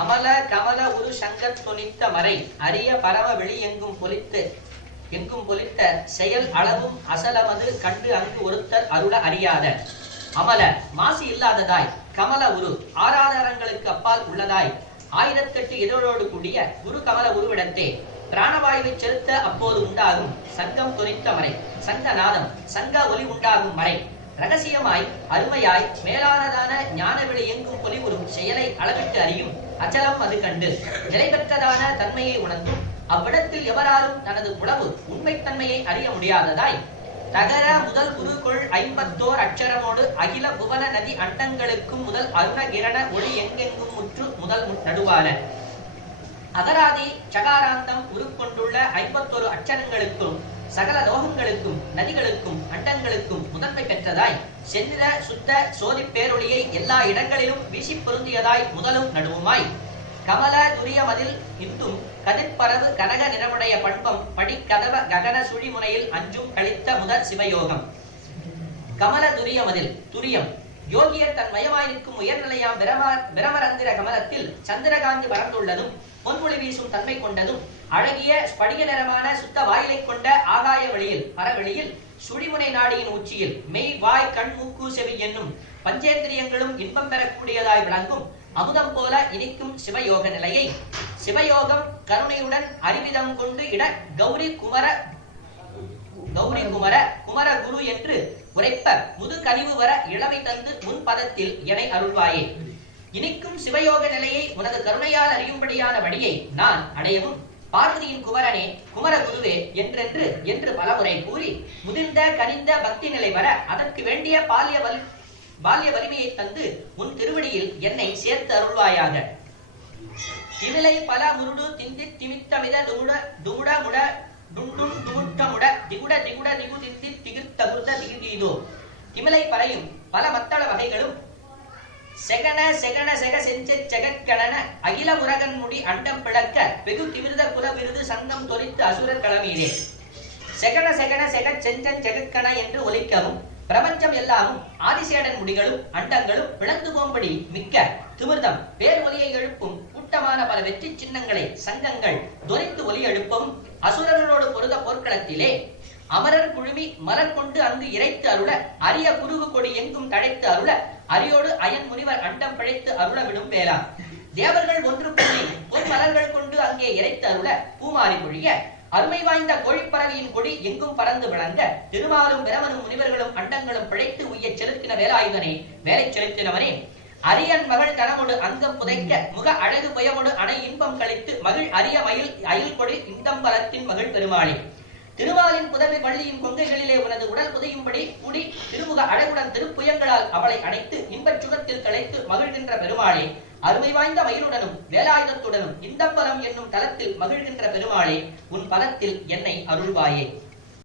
அமல கமல உரு சங்கத் தொனித்த மறை அரிய பரம வெளி எங்கும் பொலித்த செயல் அளவும் அசலமது கண்டு அங்கு ஒருத்தர் அருள அறியாத அமல மாசு இல்லாததாய் கமல உரு ஆராதாரங்களுக்கு அப்பால் உள்ளதாய் 1008 இதழோடு கூடிய குரு கமல உருவிடத்தே பிராணவாயுவை செலுத்த அப்போது உண்டாகும் சங்கம் தொனித்த மறை சங்கநாதம் சங்க ஒலி உண்டாகும் மறை ரகசியமாய் அருமையாய் மேலானதான ஞான விளை எங்கும் பொலிவுறும் செயலை அளவிட்டு அறியும் அச்சலம் அது கண்டு நிலை பெற்றதான தன்மையை உணர்ந்தும் அவ்விடத்தில் எவராலும் தனது உளவு உண்மைத்தன்மையை அறிய முடியாததாய் தகர முதல் குருக்குள் 51 அட்சரமோடு அகில புவன நதி அண்டங்களுக்கும் முதல் அருணகிரண ஒளி எங்கெங்கும் முற்று முதல் நடுவான அகராதி சகாராந்தம் உருக்கொண்டுள்ள 51 அட்சரங்களுக்கும் சகல லோகங்களுக்கும் நதிகளுக்கும் அண்டங்களுக்கும் முதன்மை பெற்றதாய் செந்திர சுத்த சோதி பேரொளியை எல்லா இடங்களிலும் வீசி பொருந்தியதாய் முதலும் நடுவுமாய் கமல துரியமதில் இந்தும் கதிர்பரவு கனக நிறமுடைய பண்பம் படிக்கதவ ககன சுழிமுனையில் அஞ்சும் கழித்த முதல் சிவயோகம் கமல துரியமதில் துரியம் யோகியர் தன் மயமாயிருக்கும் உயர்நிலையாம் பிரமரந்திர கமலத்தில் சந்திரகாந்தி வளர்ந்துள்ளதும் பொன்மொழி வீசும் தன்மை கொண்டதும் அழகிய ஸ்படிக நிறமான சுத்த வாயிலை கொண்ட ஆகாய வெளியில் பரவெளியில் சுழிமுனை நாடியின் உச்சியில் மெய் வாய் கண் மூக்கு செவி என்னும் பஞ்சேந்திரியங்களும் இன்பம் பெறக்கூடியதாய் விளங்கும் அமுதம் போல இனிக்கும் சிவயோக நிலையை சிவயோகம் கருணையுடன் அறிவிதம் கொண்டு இட கௌரி குமர குமர குரு என்று உரைப்ப முது கனிவு வர இளமை தந்து முன் பதத்தில் எனை அருள்வாயே இனிக்கும் சிவயோக நிலையை உனது கருணையால் அறியும்படியான வழியை நான் அடையவும் பார்வதியின் குமரனே குமர குருவே என்று பலமுறை கூறி முதிர்ந்த கனிந்த பக்தி நிலை வர அதற்கு வேண்டிய பால்ய வலிமையை தந்து உன் திருவடியில் என்னை சேர்த்து அருள்வாயாக திமிலை பல முருடு திந்தி திமித்தமித துமுட முட டுண்டும் துமுட்டமுட திகுட திகுட திகு திந்தி திகிர்த்தகுர்த திகிதீதோ திமிலை பறையும் பல மத்தள வகைகளும் செகன செக செஞ்ச செகக்கணன அகில முரகன் முடி அண்டம் பிளக்க வெகு திமிர்த குல விருது சங்கம் தொலித்து அசுரர் களமீரே செகன செக செஞ்சன் செகக்கண என்று ஒலிக்கவும் பிரபஞ்சம் எல்லாமும் ஆதிசேடன் முடிகளும் அண்டங்களும் பிளந்து போம்படி மிக்க திமிர்தம் பேர் ஒலியை எழுப்பும் கூட்டமான பல வெற்றி சின்னங்களை சங்கங்கள் தொலைத்து ஒலி எழுப்பவும் அசுரர்களோடு பொருத போர்க்களத்திலே அமரர் குழுமி மலர் கொண்டு அங்கு இறைத்து அருள அரிய குருகு கொடி எங்கும் தழைத்து அருள அரியோடு அயன் முனிவர் அண்டம் பிழைத்து அருள விடும் வேளா தேவர்கள் ஒன்று கூடி பொன் மலர்கள் கொண்டு அங்கே இறைத்து அருள பூமாரி பொழிய அருமை வாய்ந்த கோழிப்பறவையின் கொடி எங்கும் பறந்து விளங்க திருமாலும் பிரமனும் முனிவர்களும் அண்டங்களும் பிழைத்து உய்ய செலுத்தின வேலாயுதனே வேலை செலுத்தினவனே அரியன் மகள் தனமோடு அங்கம் புதைக்க முக அழகு புயமோடு அணை இன்பம் கழித்து மகிழ் அரிய மயில் அயில் கொடி இந்தம்பலத்தின் மகள் பெருமாளே திருமாலின் புதவி பள்ளியின் கொங்கைகளிலே உனது உடல் புதையும்படி கூடி திருமுக அழகுடன் திருப்புயங்களால் அவளை அணைத்து இன்பச் சுகத்தில் களைத்து மகிழ்கின்ற பெருமாளே அருமை வாய்ந்த மயிலுடனும் வேலாயுதத்துடனும் இந்தம்பலம் என்னும் தலத்தில் மகிழ்கின்ற பெருமாளே உன் பலத்தில் என்னை அருள்வாயே.